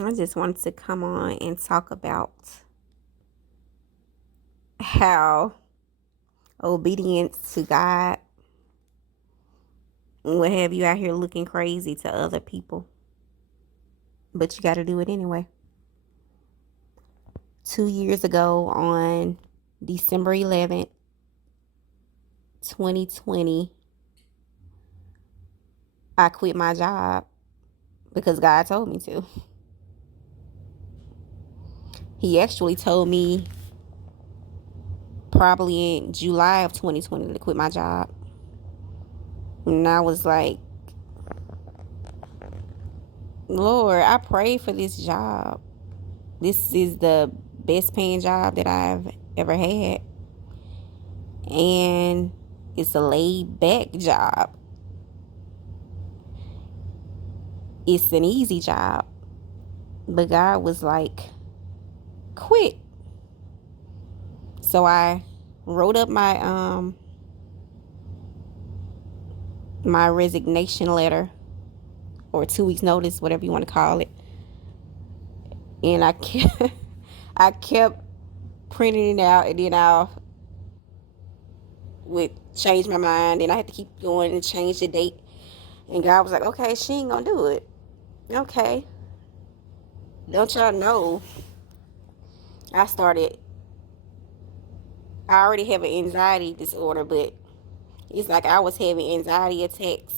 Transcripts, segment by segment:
I just wanted to come on and talk about how obedience to God will have you out here looking crazy to other people, but you got to do it anyway. 2 years ago, on December 11th, 2020, I quit my job because God told me to. He actually told me probably in July of 2020 to quit my job. And I was like, Lord, I prayed for this job. This is the best paying job that I've ever had. And it's a laid back job. It's an easy job. But God was like, quit. So I wrote up my resignation letter, or 2 weeks notice, whatever you want to call it. And I kept printing it out, and then I would change my mind, and I had to keep going and change the date. And God was like, okay, she ain't gonna do it. Okay. Don't y'all know? I started, I already have an anxiety disorder, but it's like I was having anxiety attacks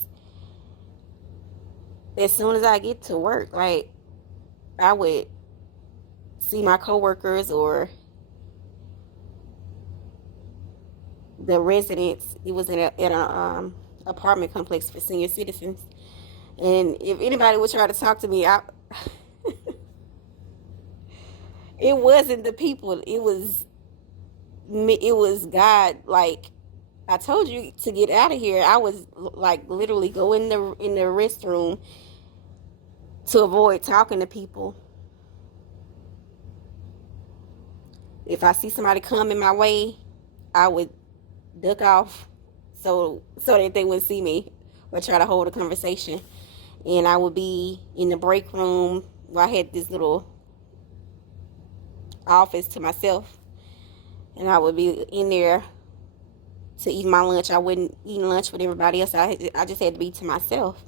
as soon as I get to work. Like, I would see my coworkers or the residents. It was in a apartment complex for senior citizens. And if anybody would try to talk to me, it wasn't the people. It was God. Like, I told you to get out of here. I was like literally go in the restroom to avoid talking to people. If I see somebody coming my way, I would duck off so that they wouldn't see me or try to hold a conversation. And I would be in the break room where I had this little office to myself, and I would be in there to eat my lunch. I wouldn't eat lunch with everybody else. I just had to be to myself.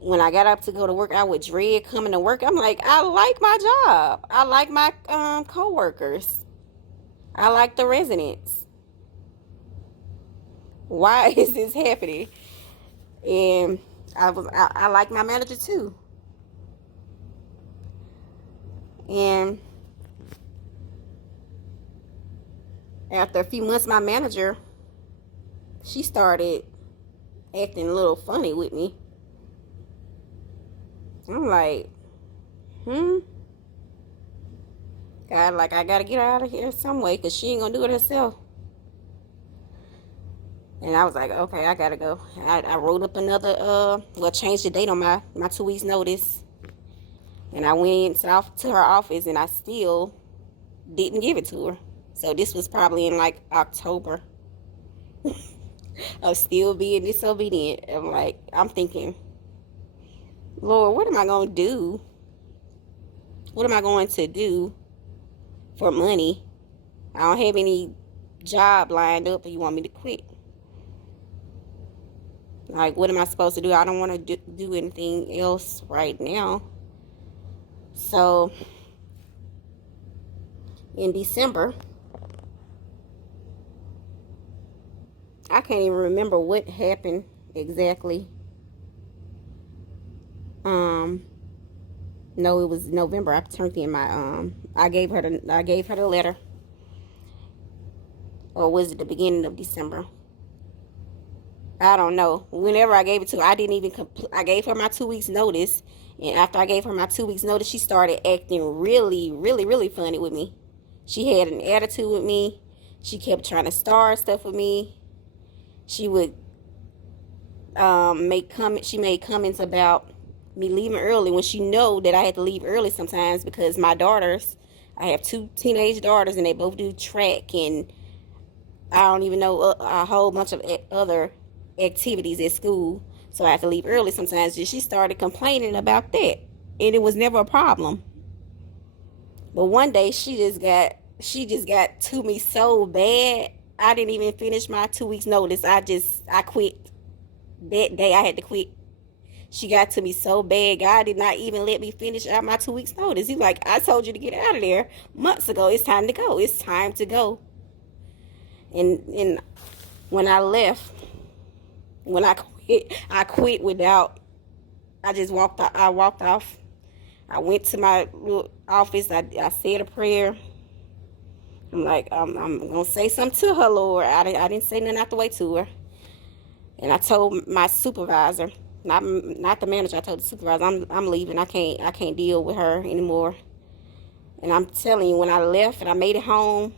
When I got up to go to work, I would dread coming to work. I'm like, I like my job. I like my coworkers. I like the residents. Why is this happening? And I like my manager too. And after a few months, my manager, she started acting a little funny with me. I'm like, God, like, I gotta get her out of here some way, because she ain't gonna do it herself. And I was like, okay, I gotta go. I wrote up another, changed the date on my 2 weeks notice. And I went off to her office, and I still didn't give it to her. So this was probably in like October of still being disobedient. I'm thinking, Lord, what am I going to do? What am I going to do for money? I don't have any job lined up, and you want me to quit. Like, what am I supposed to do? I don't want to do anything else right now. So, in December, I can't even remember what happened exactly. No, it was November. I turned in my I gave her the letter. Or was it the beginning of December? I don't know. Whenever I gave it to her, I didn't even I gave her my 2 weeks notice, and after I gave her my 2 weeks notice, she started acting really, really, really funny with me. She had an attitude with me. She kept trying to start stuff with me. She would she made comments about me leaving early when she know that I had to leave early sometimes because my daughters, I have 2 teenage daughters, and they both do track, and I don't even know a whole bunch of other activities at school. So I have to leave early sometimes. She started complaining about that. And it was never a problem. But one day she just got to me so bad. I didn't even finish my 2 weeks notice. I quit. That day I had to quit. She got to me so bad. God did not even let me finish out my 2 weeks notice. He's like, I told you to get out of there months ago. It's time to go. It's time to go. And when I left, when I quit without. I just walked. I walked off. I went to my little office. I said a prayer. I'm like, I'm gonna say something to her, Lord. I didn't say nothing out the way to her. And I told my supervisor, not the manager. I told the supervisor, I'm leaving. I can't deal with her anymore. And I'm telling you, when I left and I made it home,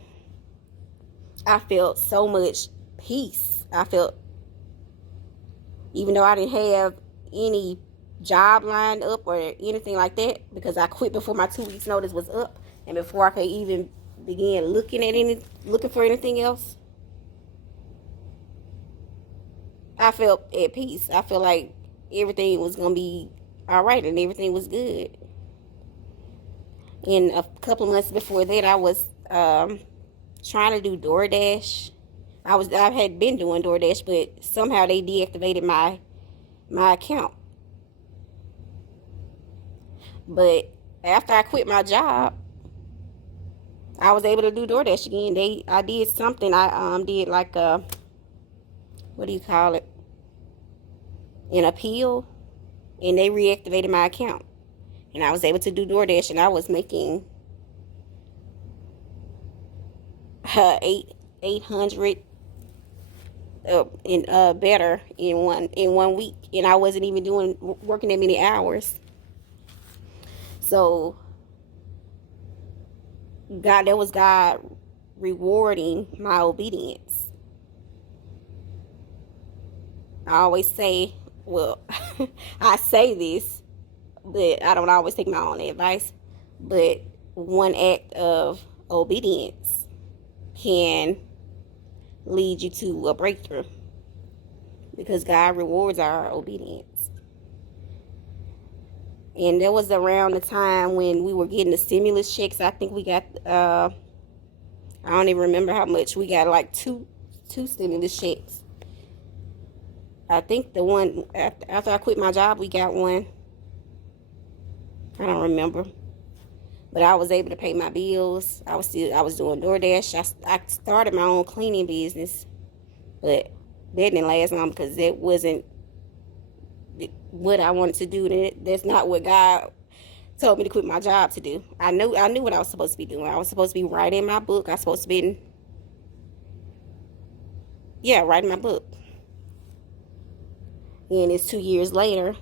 I felt so much peace. I felt, even though I didn't have any job lined up or anything like that, because I quit before my 2 weeks notice was up and before I could even begin looking for anything else, I felt at peace. I felt like everything was gonna be all right and everything was good. And a couple of months before that, I was trying to do DoorDash. I had been doing DoorDash, but somehow they deactivated my account. But after I quit my job, I was able to do DoorDash again. I did something. I did like a, what do you call it? An appeal, and they reactivated my account, and I was able to do DoorDash, and I was making 800 in better in one week, and I wasn't even working that many hours. So that was God rewarding my obedience. I always say, well, I say this, but I don't always take my own advice. But one act of obedience can lead you to a breakthrough, because God rewards our obedience. And that was around the time when we were getting the stimulus checks. I think we got, I don't even remember how much. We got like two stimulus checks. I think the one after I quit my job, we got one. I don't remember. But I was able to pay my bills. I was doing DoorDash. I started my own cleaning business. But that didn't last long because that wasn't what I wanted to do. That's not what God told me to quit my job to do. I knew what I was supposed to be doing. I was supposed to be writing my book. I was supposed to be writing my book. And it's 2 years later,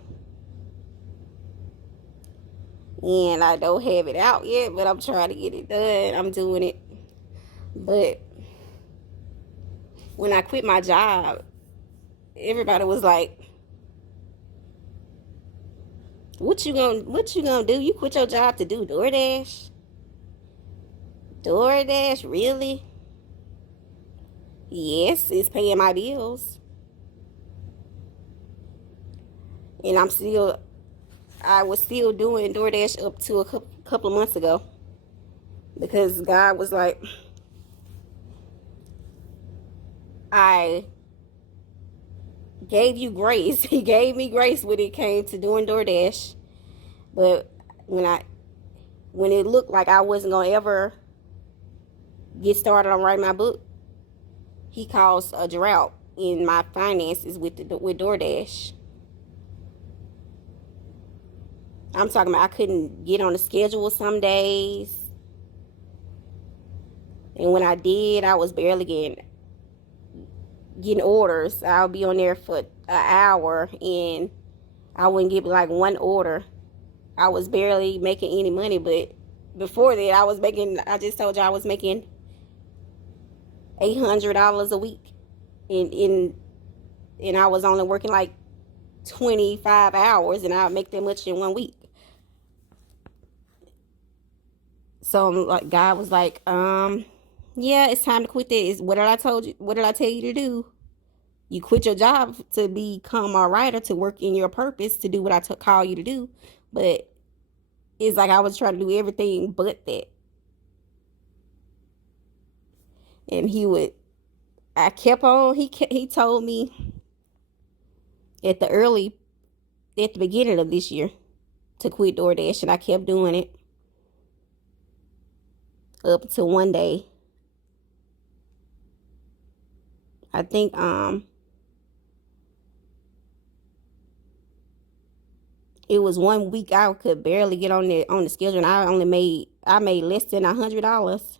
and I don't have it out yet, but I'm trying to get it done. I'm doing it. But when I quit my job, everybody was like, what you gonna do? You quit your job to do DoorDash? DoorDash, really? Yes, it's paying my bills. And I was still doing DoorDash up to a couple of months ago, because God was like, I gave you grace. He gave me grace when it came to doing DoorDash. But when it looked like I wasn't going to ever get started on writing my book, he caused a drought in my finances with DoorDash. I'm talking about I couldn't get on the schedule some days. And when I did, I was barely getting orders. I'll be on there for an hour and I wouldn't get like one order. I was barely making any money. But before that, I just told you I was making $800 a week. And I was only working like 25 hours, and I would make that much in 1 week. So like, God was like, yeah, it's time to quit that. What did I tell you to do? You quit your job to become a writer, to work in your purpose, to do what I call you to do. But it's like I was trying to do everything but that. And I kept on. He told me at the beginning of this year to quit DoorDash, and I kept doing it up until one day. I think it was 1 week I could barely get on the schedule, and I made less than $100,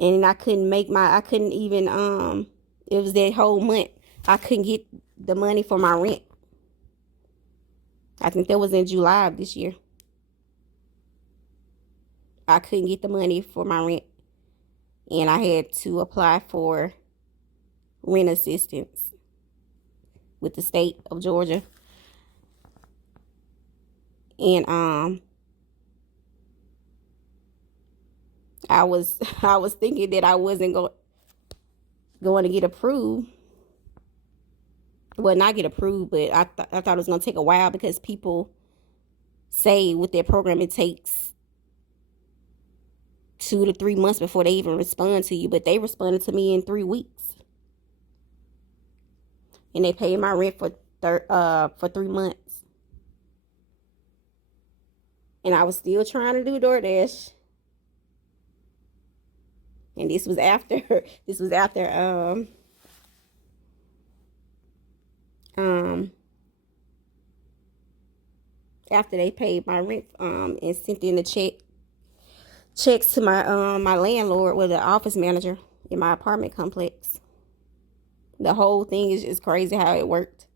and I couldn't even it was that whole month I couldn't get the money for my rent. I think that was in July of this year. I couldn't get the money for my rent, and I had to apply for rent assistance with the state of Georgia. And I was thinking that I wasn't going to get approved. Well, not get approved, but I thought it was going to take a while, because people say with their program it takes 2 to 3 months before they even respond to you. But they responded to me in 3 weeks, and they paid my rent for 3 months. And I was still trying to do DoorDash. And this was after after they paid my rent and sent in the checks to my landlord, with the office manager in my apartment complex. The whole thing is just crazy how it worked,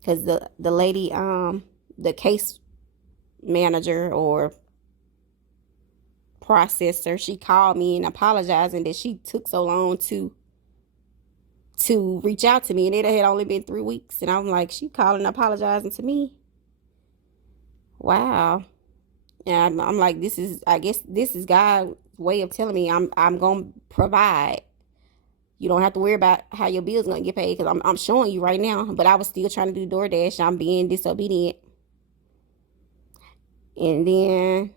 because the lady, the case manager or processor, she called me and apologizing that she took so long to reach out to me, and it had only been 3 weeks. And I'm like, she calling and apologizing to me? Wow. And I'm like, I guess this is God's way of telling me I'm gonna provide. You don't have to worry about how your bill's gonna get paid, because I'm showing you right now. But I was still trying to do DoorDash. I'm being disobedient. And then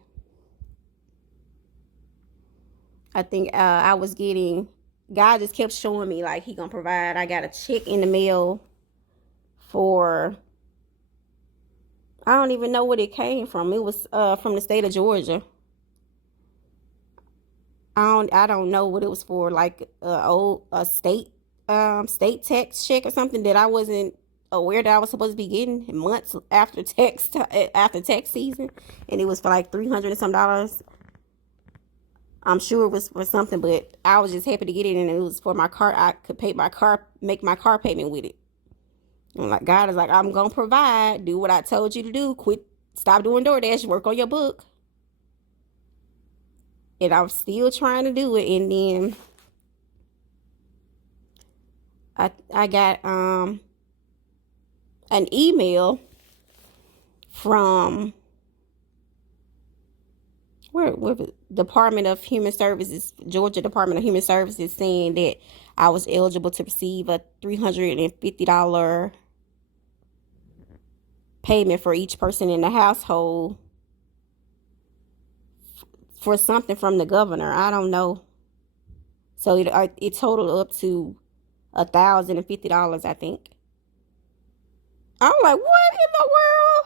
I think God just kept showing me like he gonna provide. I got a check in the mail for, I don't even know what it came from. It was from the state of Georgia. I don't know what it was for, like a state tax check or something that I wasn't aware that I was supposed to be getting months after tax season, and it was for like $300 and some dollars. I'm sure it was for something, but I was just happy to get it, and it was for my car. I could make my car payment with it. And like, God is like, I'm gonna provide. Do what I told you to do. Stop doing DoorDash. Work on your book. And I'm still trying to do it. And then I got an email from where Department of Human Services, Georgia Department of Human Services, saying that I was eligible to receive a $350 payment for each person in the household for something from the governor. I don't know. So it totaled up to $1,050, I think. I'm like, what in the world?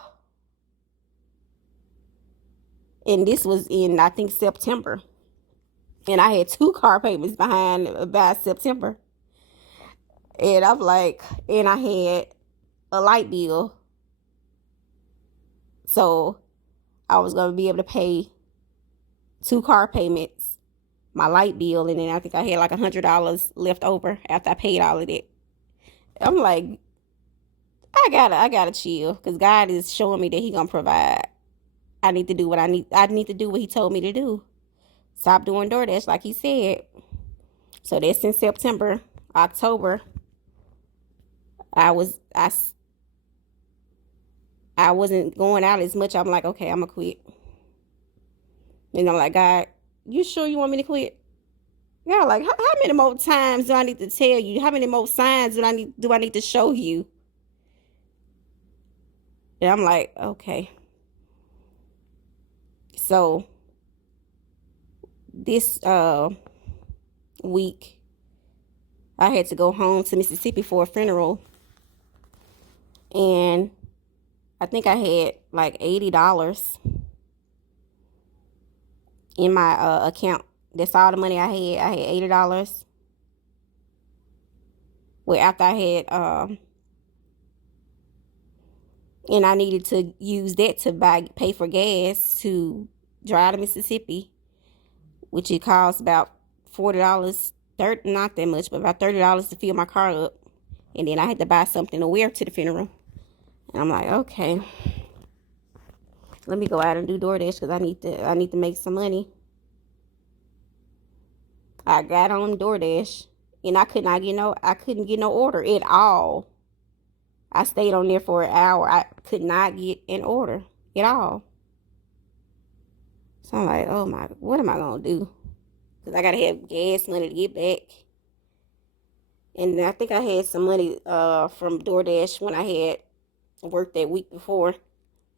And this was in, I think, September. And I had 2 car payments behind by September. And I'm like, and I had a light bill. So I was going to be able to pay 2 car payments, my light bill, and then I think I had like $100 left over after I paid all of that. I'm like, I gotta chill, because God is showing me that he gonna provide. I need to do what I need to do what he told me to do. Stop doing DoorDash like he said. So that's in September. October, I wasn't going out as much. I'm like, okay, I'm gonna quit. And I'm like, God, you sure you want me to quit? Yeah, like how many more times do I need to tell you? How many more signs do I need to show you? And I'm like, okay. So this week I had to go home to Mississippi for a funeral, and I think I had like $80 in my account. That's all the money I had. I had $80. Well, after I had and I needed to use that to pay for gas to drive to Mississippi, which it costs about $40, 30, not that much, but about $30 to fill my car up. And then I had to buy something to wear to the funeral. And I'm like, okay, let me go out and do DoorDash because I need to make some money. I got on DoorDash and I couldn't get no order at all. I stayed on there for an hour. I could not get an order at all. So I'm like, oh my, what am I gonna do? Because I gotta have gas money to get back. And I think I had some money from DoorDash when I had worked that week before,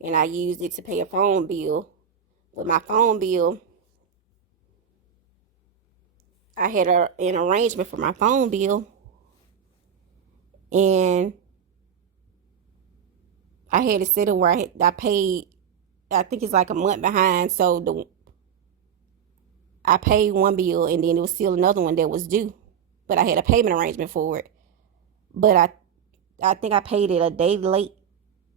and I used it to pay a phone bill. But my phone bill, I had an arrangement for my phone bill, and I had it set up where I paid. I think it's like a month behind, so I paid one bill, and then there was still another one that was due, but I had a payment arrangement for it. But I think I paid it a day late,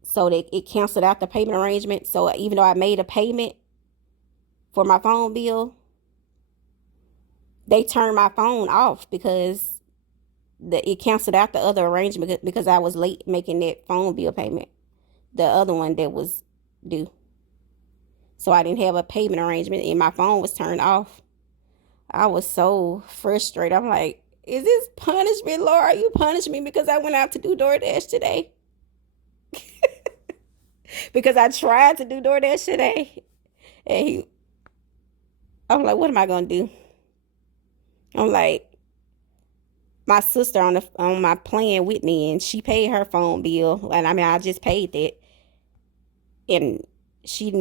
so that it canceled out the payment arrangement. So even though I made a payment for my phone bill, they turned my phone off because it canceled out the other arrangement because I was late making that phone bill payment, the other one that was due. So I didn't have a payment arrangement and my phone was turned off. I was so frustrated. I'm like, is this punishment, Lord? Are you punishing me because I went out to do DoorDash today? Because I tried to do DoorDash today. And I'm like, what am I gonna do? I'm like, my sister on my plan with me, and she paid her phone bill, and I mean, I just paid that, and she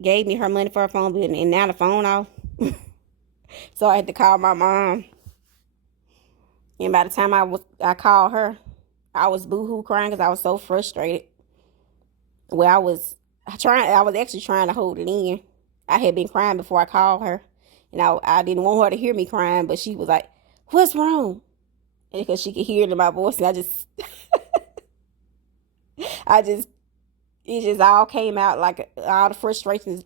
gave me her money for her phone bill, and now the phone off. So I had to call my mom, and by the time I called her, I was boohoo crying because I was so frustrated. Well, I was actually trying to hold it in. I had been crying before I called her, and I didn't want her to hear me crying, but she was like, "What's wrong?" And because she could hear it in my voice, and I just, it just all came out, like all the frustrations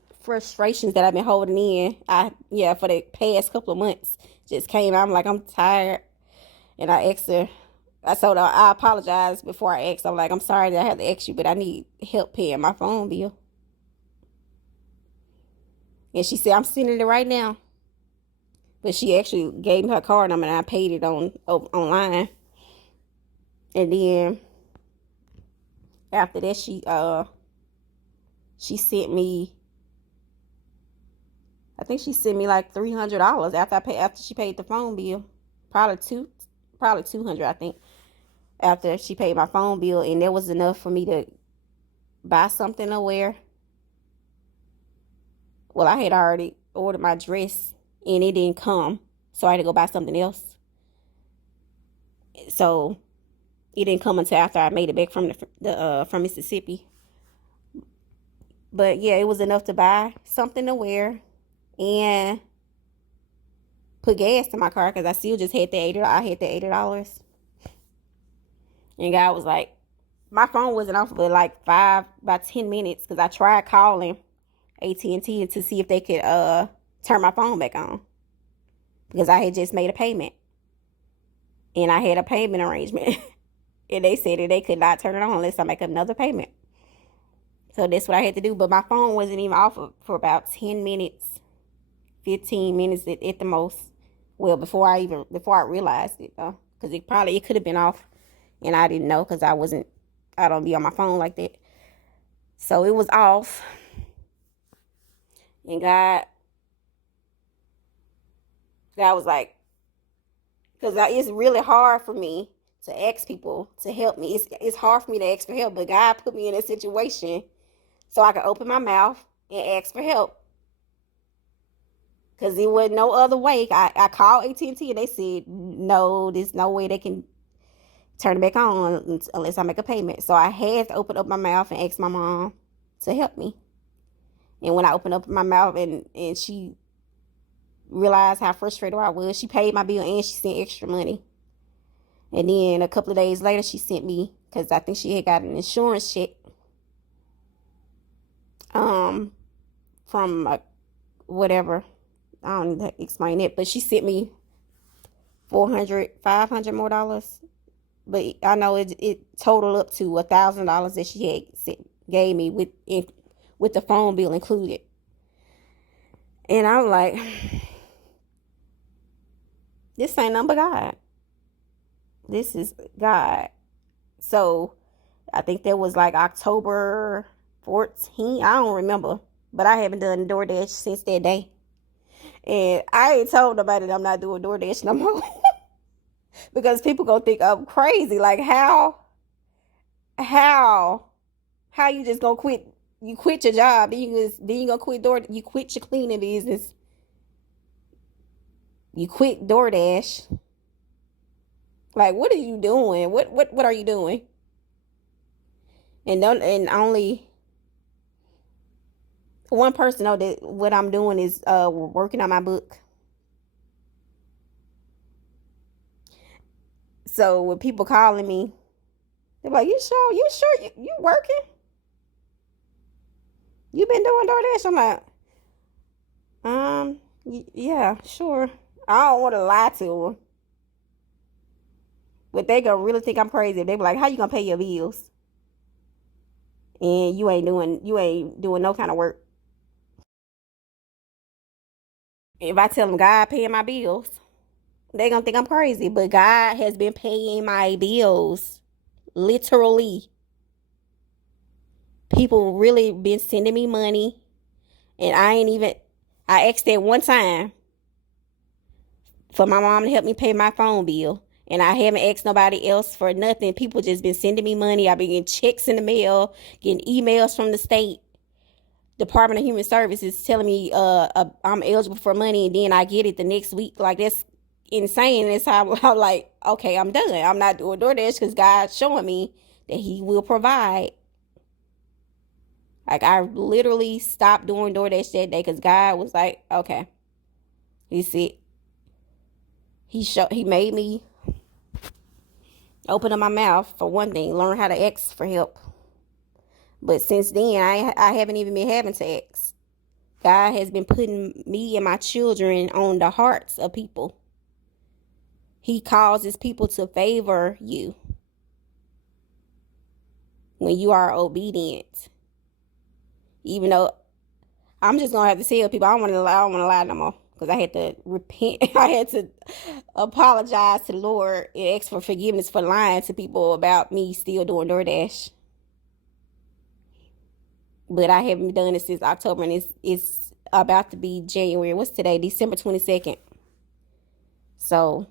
that I've been holding in. For the past couple of months just came out. I'm like, I'm tired, and I asked her. I told her I apologized before I asked. I'm like, I'm sorry that I had to ask you, but I need help paying my phone bill. And she said, I'm sending it right now. But she actually gave me her card number and I paid it online. And then after that, she sent me. I think she sent me like $300 after she paid the phone bill. Probably 200. I think after she paid my phone bill, and that was enough for me to buy something to wear. Well, I had already ordered my dress and it didn't come, so I had to go buy something else. So it didn't come until after I made it back from Mississippi. But yeah, it was enough to buy something to wear and put gas in my car because I still just had the $80. I had the $80, and God was like, my phone wasn't off for like about 10 minutes because I tried calling AT&T to see if they could turn my phone back on because I had just made a payment and I had a payment arrangement. And they said that they could not turn it on unless I make another payment. So that's what I had to do. But my phone wasn't even off for about 10 minutes, 15 minutes at the most. Well, before I realized it, though, because it could have been off and I didn't know because I don't be on my phone like that. So it was off. And God was like, Because it's really hard for me to ask people to help me. It's hard for me to ask for help, but God put me in a situation so I could open my mouth and ask for help. Because there was no other way. I called AT&T and they said, no, there's no way they can turn it back on unless I make a payment. So I had to open up my mouth and ask my mom to help me. And when I opened up my mouth and she realized how frustrated I was, she paid my bill and she sent extra money. And then a couple of days later, she sent me, because I think she had got an insurance check from whatever. I don't need to explain it, but she sent me $400, $500 more dollars. But I know it totaled up to $1,000 that she had gave me with the phone bill included. And I'm like, this ain't nothing but God. This is God. So I think that was like October 14th. I don't remember. But I haven't done DoorDash since that day. And I ain't told nobody that I'm not doing DoorDash no more. Because people gonna think I'm crazy. Like how you just gonna quit? You quit your job, then you gonna quit you quit your cleaning business. You quit DoorDash. Like, what are you doing? What are you doing? And only one person know that what I'm doing is working on my book. So when people calling me, they're like, you sure you working? You been doing DoorDash? I'm like, yeah, sure. I don't want to lie to them. But they gonna really think I'm crazy. They be like, how you gonna pay your bills? And you ain't doing no kind of work. If I tell them God paying my bills, they gonna think I'm crazy. But God has been paying my bills. Literally. People really been sending me money. And I asked that one time for my mom to help me pay my phone bill. And I haven't asked nobody else for nothing. People just been sending me money. I've been getting checks in the mail, getting emails from the state Department of Human Services telling me I'm eligible for money, and then I get it the next week. Like, that's insane. That's how I'm like, okay, I'm done. I'm not doing DoorDash because God's showing me that He will provide. Like, I literally stopped doing DoorDash that day because God was like, okay. He said, He made me open up my mouth, for one thing, learn how to ask for help. But since then, I haven't even been having to ask. God has been putting me and my children on the hearts of people. He causes people to favor you when you are obedient. Even though I'm just gonna have to tell people I don't want to lie no more, because I had to repent. I had to apologize to the Lord and ask for forgiveness for lying to people about me still doing DoorDash. But I haven't done it since October, and it's about to be January. What's today? December 22nd. So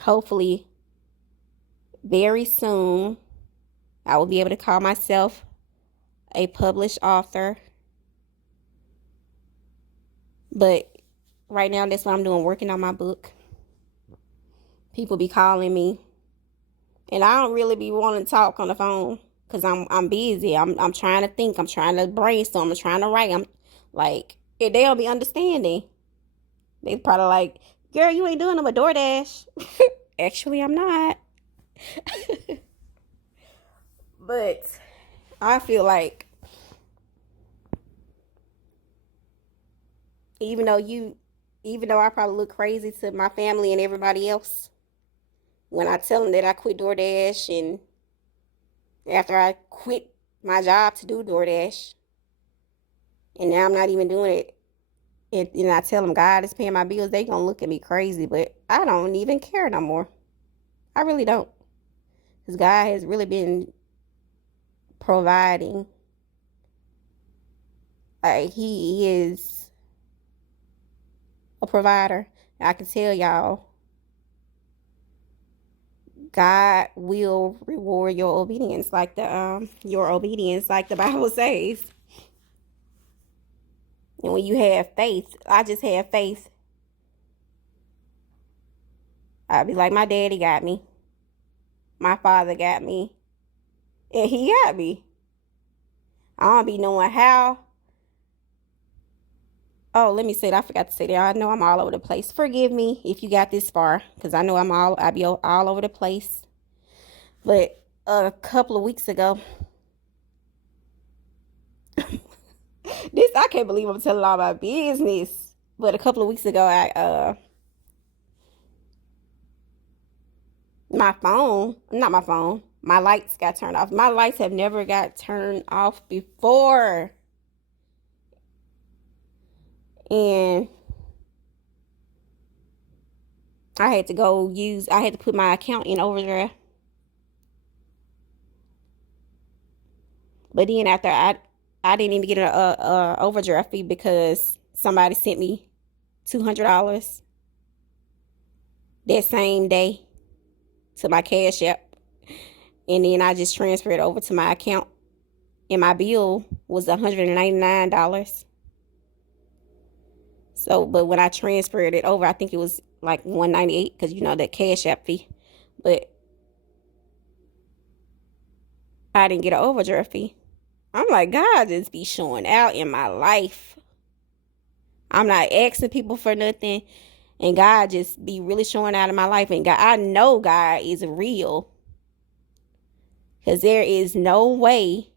hopefully very soon I will be able to call myself a published author. But right now, that's what I'm doing, working on my book. People be calling me, and I don't really be wanting to talk on the phone because I'm busy. I'm trying to think. I'm trying to brainstorm. I'm trying to write. I'm like, if they don't be understanding, they probably like, girl, you ain't doing them a DoorDash. Actually, I'm not. But I feel like even though I probably look crazy to my family and everybody else, when I tell them that I quit DoorDash, and after I quit my job to do DoorDash, and now I'm not even doing it, and I tell them God is paying my bills, they gonna look at me crazy, but I don't even care no more. I really don't. Because God has really been providing. Like, He is a provider. I can tell y'all, God will reward your obedience, like the Bible says. And when you have faith, I just have faith. I'd be like, my daddy got me. My father got me. And he got me. I don't be knowing how. Oh, let me say it. I forgot to say that. I know I'm all over the place. Forgive me if you got this far, because I know I be all over the place. But a couple of weeks ago, I can't believe I'm telling all my business. But a couple of weeks ago, my lights got turned off. My lights have never got turned off before. And I had to put my account in overdraft. But then after I didn't even get a overdraft fee because somebody sent me $200 that same day to my Cash App. And then I just transferred it over to my account. And my bill was $199. So, but when I transferred it over, I think it was like $198 because the Cash App fee. But I didn't get an overdraft fee. I'm like, God just be showing out in my life. I'm not asking people for nothing. And God just be really showing out in my life. And God, I know God is real. Because there is no way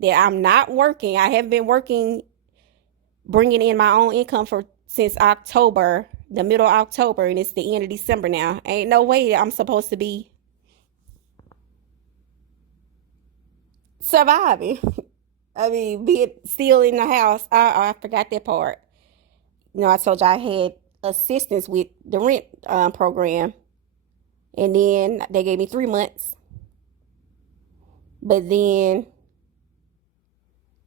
that I'm not working. I haven't been working, bringing in my own income since October, the middle of October. And it's the end of December now. Ain't no way that I'm supposed to be surviving. I mean, be it still in the house. I forgot that part. I told you I had assistance with the rent program. And then they gave me 3 months. But then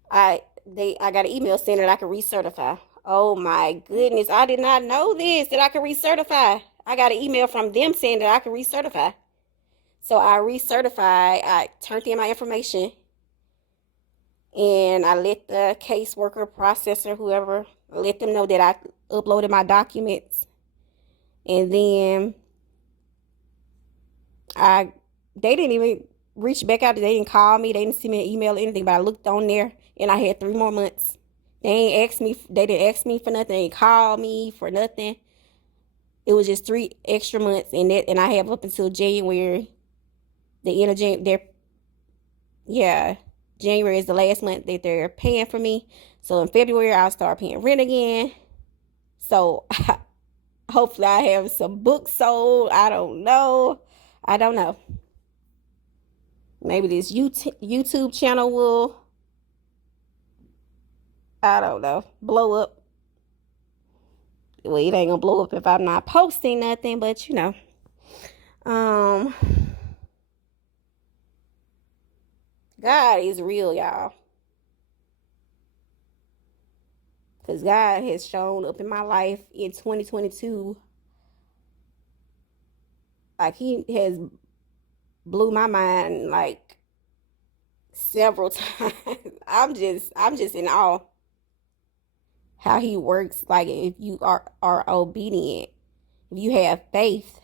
I got an email saying that I could recertify. Oh my goodness, I did not know this, that I could recertify. I got an email from them saying that I could recertify. So I recertified, I turned in my information, and I let the caseworker, processor, whoever, let them know that I uploaded my documents. And then they didn't even reach back out. They didn't call me. They didn't send me an email or anything, but I looked on there and I had 3 more months. They didn't ask me for nothing. They didn't call me for nothing. It was just 3 extra months, and I have up until January. The end of January. January is the last month that they're paying for me. So in February, I'll start paying rent again. So hopefully I have some books sold. I don't know. Maybe this YouTube channel will, I don't know, blow up. Well, it ain't gonna blow up if I'm not posting nothing, but God is real, y'all. Because God has shown up in my life in 2022. Like, he has blew my mind like several times. I'm just in awe how he works. Like, if you are obedient, if you have faith,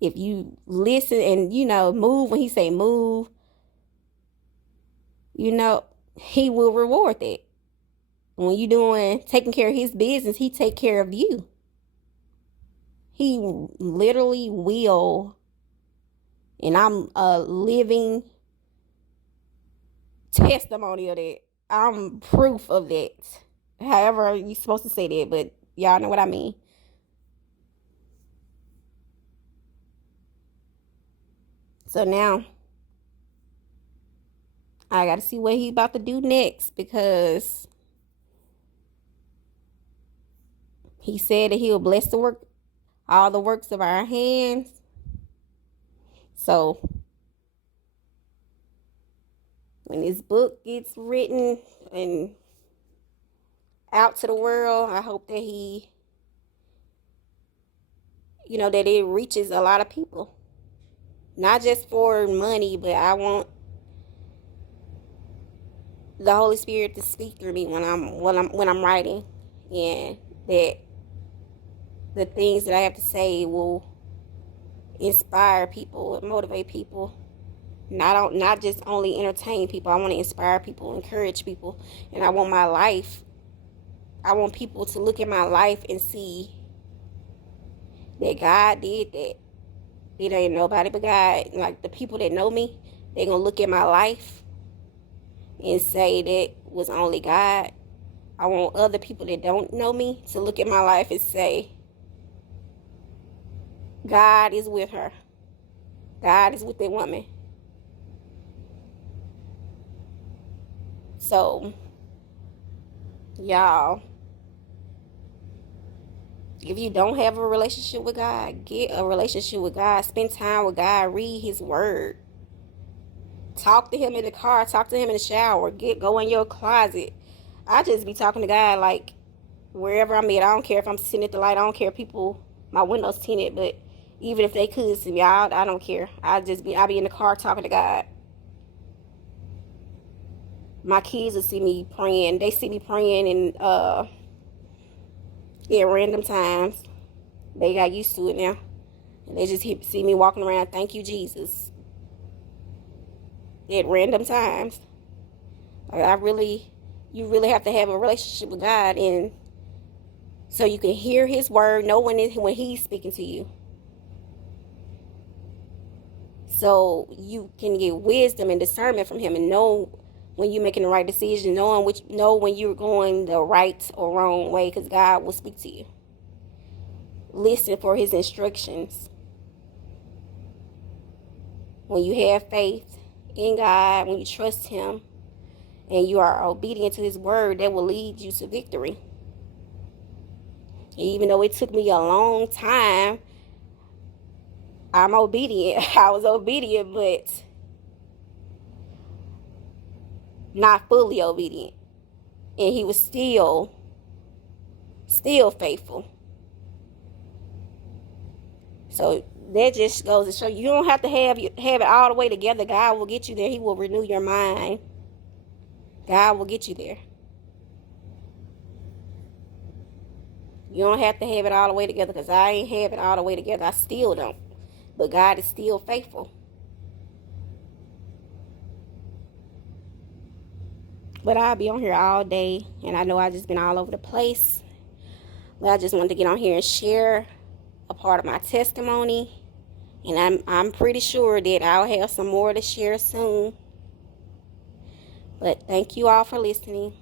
if you listen and move when he say move, he will reward that. When you taking care of his business, he take care of you. He literally will. And I'm a living testimony of that. I'm proof of that. However you're supposed to say that, but y'all know what I mean. So now I got to see what he's about to do next, because he said that he'll bless all the works of our hands. So when this book gets written and out to the world. I hope that he, that it reaches a lot of people. Not just for money, but I want the Holy Spirit to speak through me when I'm writing, and that the things that I have to say will inspire people, motivate people. Not just only entertain people. I want to inspire people, encourage people, and I want people to look at my life and see that God did that. It ain't nobody but God. Like, the people that know me, they're gonna look at my life and say that was only God. I want other people that don't know me to look at my life and say, God is with her. God is with that woman. So, y'all, if you don't have a relationship with God, get a relationship with God. Spend time with God. Read his word. Talk to him in the car. Talk to him in the shower. Go in your closet. I just be talking to God like wherever I'm at. I don't care if I'm sitting at the light. I don't care if my windows tinted, but even if they could see me, I don't care. I be in the car talking to God. My kids will see me praying. They see me praying and at random times. They got used to it now. And they just see me walking around, thank you, Jesus. At random times. Like, you really have to have a relationship with God, and so you can hear his word, know when he's speaking to you. So you can get wisdom and discernment from him and know when you're making the right decision, know when you're going the right or wrong way, because God will speak to you. Listen for his instructions. When you have faith in God, when you trust him, and you are obedient to his word, that will lead you to victory. Even though it took me a long time, I'm obedient. I was obedient, but not fully obedient. And he was still faithful. So that just goes to show you don't have to have it all the way together. God will get you there. He will renew your mind. God will get you there. You don't have to have it all the way together, because I ain't have it all the way together. I still don't. But God is still faithful. But I'll be on here all day, and I know I've just been all over the place. But I just wanted to get on here and share a part of my testimony. And I'm pretty sure that I'll have some more to share soon. But thank you all for listening.